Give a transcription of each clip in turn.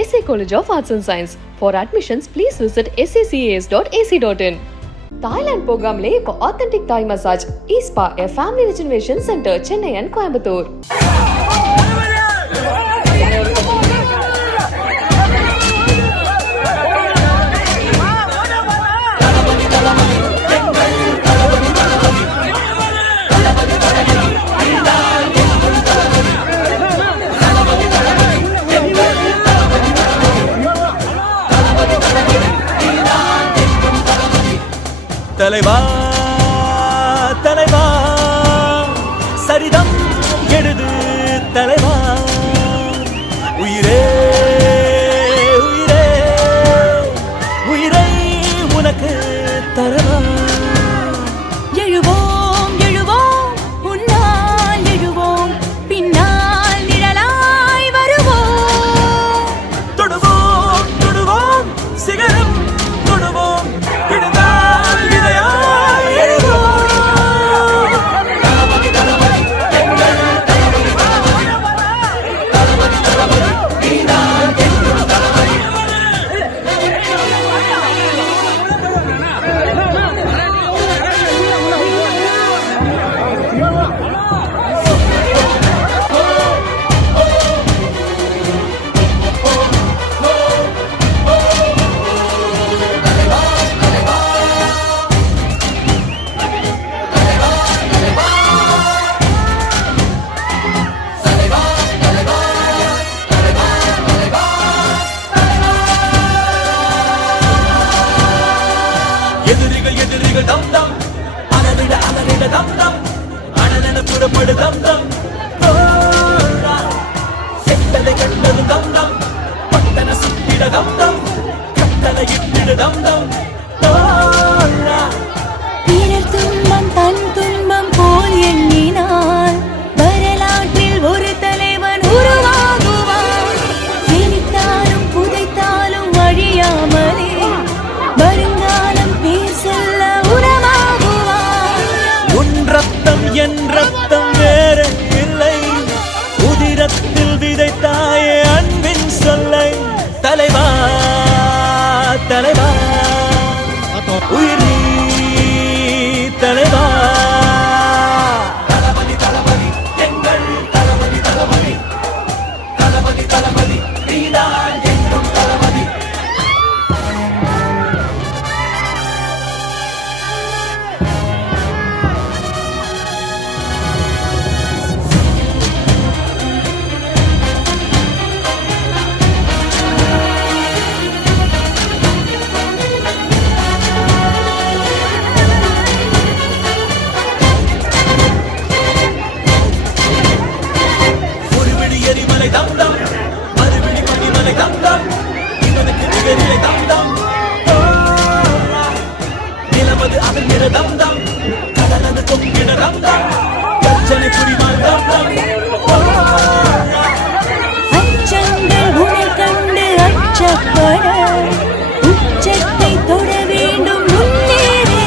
SA College of Arts and Science. For admissions, please visit sacas.ac.in. Thailand போகாமலே இப்போ authentic Thai massage eSpa, a family rejuvenation center, Chennai and Coimbatore. தலைவா தலைவா சரிதம் எழுது தலைவா உயிரே உயிரே உயிரை உனக்கு தரவா எழுவோம் எழுவோம் உன்னால் எழுவோம் பின்னால் நிழலாய் வருவோம் தொடுவோம் தொடுவோம் சிகரம் தொடுவோம் எதிரிகள் தம் தம் அலறிட தம் தம் அனலென புறப்படு தம் தம் கெட்டதை கெட்டது தம் தம் பட்டன சுத்திட தம் தம் கட்டளை இட்டிட தம் தம் பிறர் துன்பம் தன் துன்பம் போல் எண்ணினார் வரலாற்றில் ஒரு தலைவன் உருவாகுவான் திணித்தாலும் புதைத்தாலும் வழியாமலே வருங்காலம் பேர் சொல்ல உணவாகுவான் உன் ரத்தம் என் ரத்தம் வேற இல்லை உதிரத்தில் விதைத்தாயே அன்பின் சொல்லை தலைவா தலைவா உயிர் நீ தலைவா தளபதி தளபதி எங்கள் தளபதி தளபதி தளபதி தளபதி நீதான் என்றும் தளபதி எரிமலை தம் தம் மறுபிடி பனிமலை தம் தம் இவனுக்கு நிகரிலை தம் தம் நிலமது அகழ்கிற தம் தம் கடலது தொங்கிட தம் தம் கர்ஜனை புரிவாள் தம் தம் அச்சங்கள் உனை கண்டு அச்சப்பட உச்சத்தை தொட வேண்டும் முன்னேறி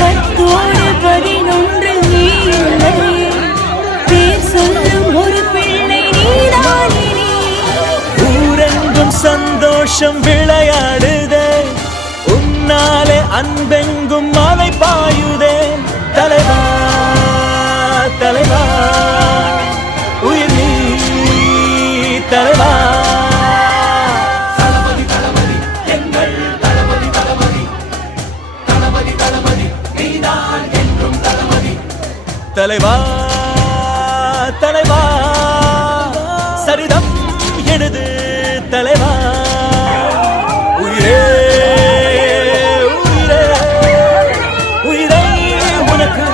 பத்தோடு 11 நீ இல்லை பேர் சொல்லும் ஒரு சந்தோஷம் விளையாடுதே உன்னாலே அன்பெங்கும் மலை பாயுதே தலைவா தலைவா உயிர் நீ தலைவா தளபதி தளபதி எங்கள் தளபதி தளபதி தளபதி தளபதி நீதான் என்றும் தளபதி தலைவா தலைவா சரிதம் எழுது தலைவா உயிரே உயிரே உயிரை உனக்கு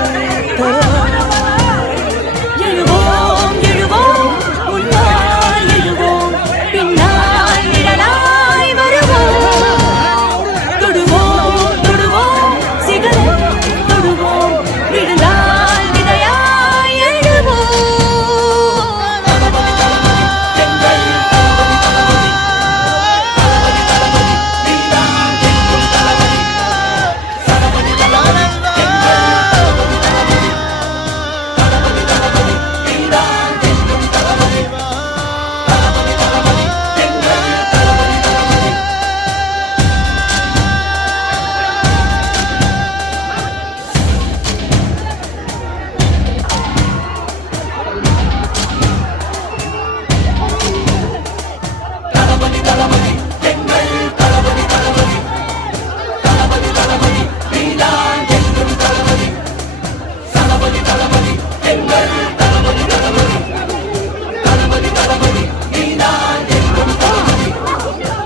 எழுவோம் எழுவோம் உன்னால் எழுவோம் பின்னால் நிழலாய் வருவோம் தொடுவோம் தொடுவோம் சிகரம் தொடுவோம் விழுந்தால் விதையாய்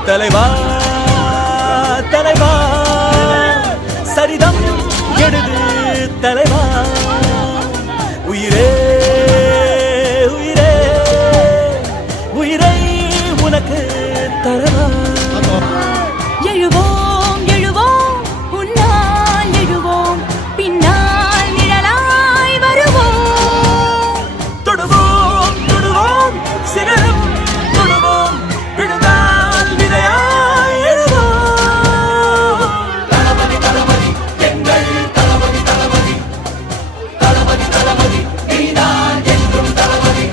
தலைவா தலைவா சரிதம் எழுது தலைவா உயிரே உயிரே உயிரை உனக்கு தரவா எழுவோம் எழுவோம் உன்னால் எழுவோம் பின்னால் நிழலாய் வருவோம் தொடுவோம் தொடுவோம் சிகரம் தொடுவோம் விழுந்தால் விதையாய் எழுவோம் தளபதி தளபதி எங்கள் தளபதி தளபதி தளபதி தளபதி நீதான் என்றும் தளபதி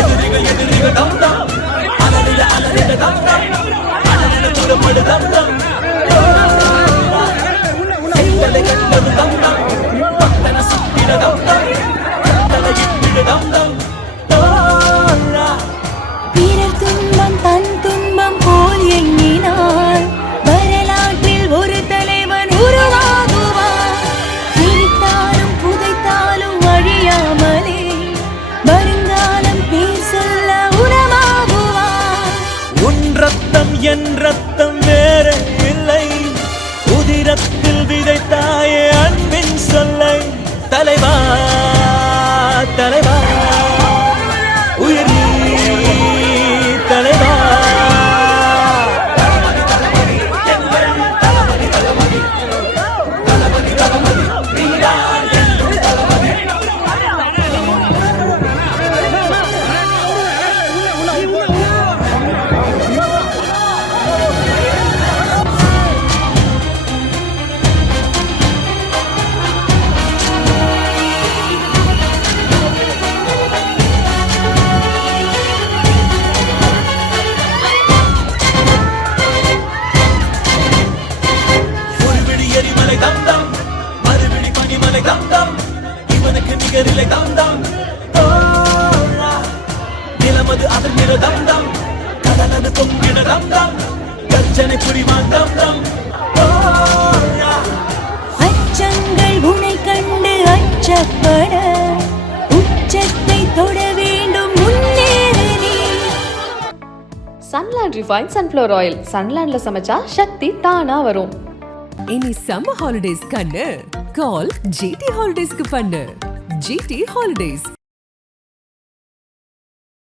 எதிரிகள் எதிரிகள் தம் தம் அலறிட அலறிட தம் தம் அலறிட புறப்படு தம் தம் செங்கலை கண்டது தம் தம் பக்தன சுத்திட தம் தம் தலையிட்டிட தம் தம் தோரா பிறர் துன்பம் தன் துன்பம் போல் எண்ணினார் வரலாற்றில் ஒரு தலைவன் உருவாகுவார் நினைத்தாலும் புதைத்தாலும் அழியாமலே வருங்காலம் பேர் சொல்ல உணவாகுவார் உன் ரத்தம் என் ரத்தம் வேற இல்லை உதிரத்தில் விதைத்தாயே அன்பின் சொல்லை தலைவா தலைவா உயிர் நீ தலைவா ஒருவிடி எரிமலை தம் தம் மறுவிடி பனிமலை தம் தம் இவனுக்கு நிகரிலை தம் தம் தோரா நிலமது அதன் நிற தம் தம் கடலது பொங்கிட தம் தம் கர்ஜனை புரிவான் தம் தம் தோரா அச்சங்கள் உனை கண்டு அச்சப்பட உச்சத்தை தொட வேண்டும் முன்னேறு நீ Sunland Refined Sunflower Oil. Sunlandல சமைச்சா சக்தி தானா வரும். இனி சம்மர் ஹாலிடேஸ் கண்ணு கால் ஜிடி ஹாலிடேஸ்க்கு பண்ணு. GT holidays